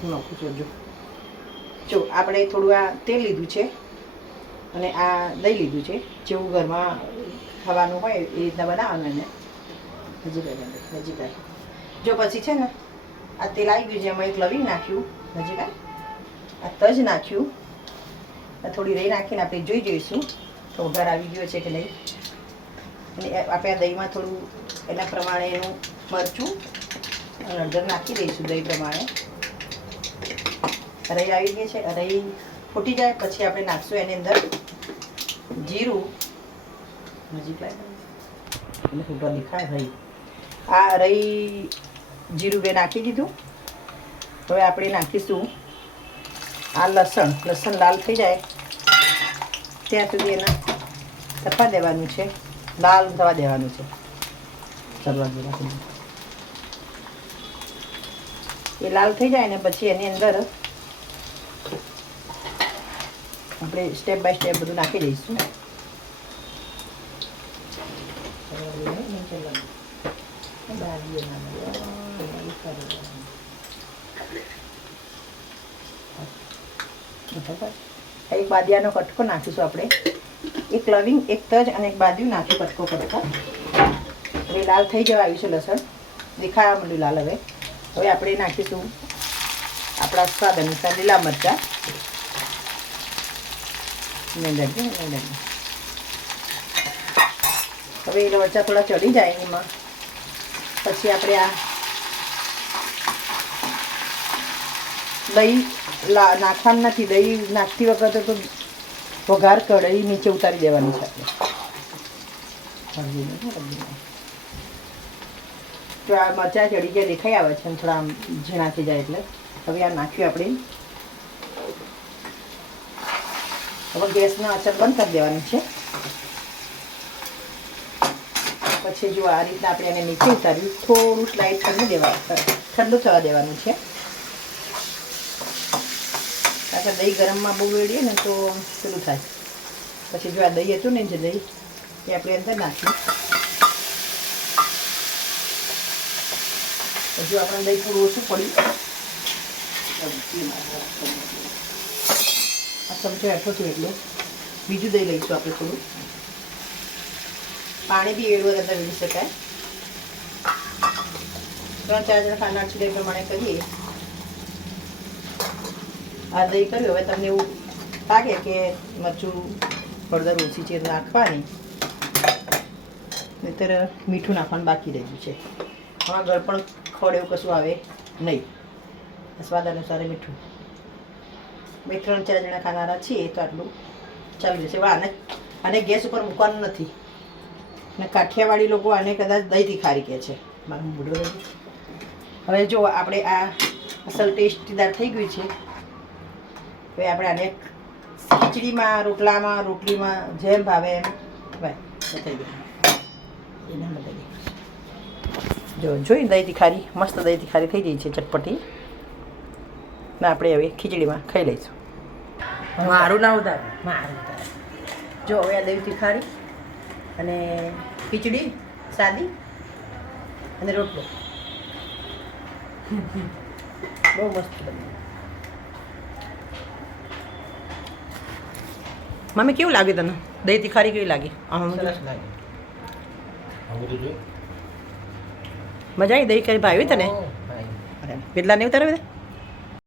હું નાખું છું. જો આપણે થોડું આ તેલ લીધું છે અને આ દહીં લીધું છે. જેવું ઘરમાં ખાવાનું હોય એ રીતના બનાવવાનું. એને હજી કાંઈ જો પછી છે ને આ તેલ આવી ગયું છે, એમાં એક લવિંગ નાખ્યું, હજી કાંઈ આ તજ નાખ્યું, આ થોડી રહી નાખીને આપણે જોઈશું તો વઘાર આવી ગયો છે કે નહીં. અને આપણે આ દહીંમાં થોડું એના પ્રમાણે એનું મરચું અને હળદર નાખી દઈશું. દહીં પ્રમાણે રહી આવી ગઈ છે. રહી ફૂટી જાય પછી આપણે નાખશું એની અંદર જીરું. હજી કાંઈ ફૂટવા દેખાય રહી. આ રહી જીરું બે નાખી દીધું. હવે આપણે નાખીશું આ લસણ લાલ થઈ જાય ત્યાં સુધી એને તપવા દેવાનું છે, લાલ થવા દેવાનું છે. એ લાલ થઈ જાય ને પછી એની અંદર આપણે સ્ટેપ બાય સ્ટેપ બધું નાખી દઈશું. એક બાદિયાનો કટકો નાખીશું આપણે. એક લવિંગ, એક તજ અને એક બાદિયું નાખ્યું કટકો. હવે લાલ થઈ જવા આવ્યું છે લસણ, દેખાવા માંડ્યું લાલ. હવે આપણે નાખીશું આપણા સ્વાદ અનુસાર લીલા મરચાં. હવે એ મરચાં થોડા ચડી જાય એમાં પછી આપણે આ દહીં નાખવાનું નથી. દહીં નાખતી વખતે તો વઘાર કઢાઈ નીચે ઉતારી દેવાની છે આપણે. જો આ મરચાં ચડી ગયા દેખાઈ આવે છે, થોડા આમ ઝીણા થઈ જાય એટલે. હવે આ નાખ્યું આપણે. હવે ગેસનો આંચ બંધ કરી દેવાનું છે. પછી જો આ રીતના આપણે એને નીચે ઉતાર્યું, થોડું સ્લાઇડ ઠંડુ થવા દેવાનું છે. કારણ કે દહીં ગરમમાં બહુ વેડીએ ને તો પેલું થાય. પછી જો આ દહીં હતું ને જે દહીં એ આપણે અંદર નાખ્યું. જો આપણે દહીં થોડું ઓછું પડ્યું, આ ચમચો હેઠો થયું એટલે બીજું દહીં લઈશું આપણે. થોડું પાણી બી એડવું અંદર વેડી શકાય. 3-4 જણા ખાનાર છે એ પ્રમાણે કરીએ. આ દહીં કર્યું. હવે તમને એવું લાગે કે મરચું હળદર ઓછી છે નાખવાની, નહીંતર મીઠું નાખવાનું બાકી રહ્યું છે. આગળ પણ ખોડ એવું કશું આવે નહીં. સ્વાદ અનુસાર મીઠું. 3-4 જણા ખાનારા છીએ તો આટલું ચાલી જશે. આને ગેસ ઉપર મૂકવાનું નથી. ને કાઠિયાવાડી લોકો આને કદાચ દહીંથી ખારી કહે છે. મારું બુડો. હવે જો આપણે આ અસલ ટેસ્ટીદાર થઈ ગયું છે. હવે આપણે આને ખીચડીમાં, રોટલામાં, રોટલીમાં જેમ ભાવે એમ થઈ ગયું. એના માટે જો જોઈ દહીંથી ખારી, મસ્ત દહીંથી ખારી થઈ ગઈ છે, ચટપટી. ને આપણે હવે ખીચડીમાં ખાઈ લઈશું. મારું ના ઉતાર, મારું ઉતાર. જો હવે આ દહીંથી ખારી અને ખીચડી સાદી અને રોટલો બહુ મસ્ત બની. મમ્મી કેવું લાગ્યું તને? દહીં તીખારી કેવી લાગી? સરસ લાગે. મજા આવી? દહીં કરી ભાવી તને? ભાઈ કેટલા નહીં ઉતારે બધા?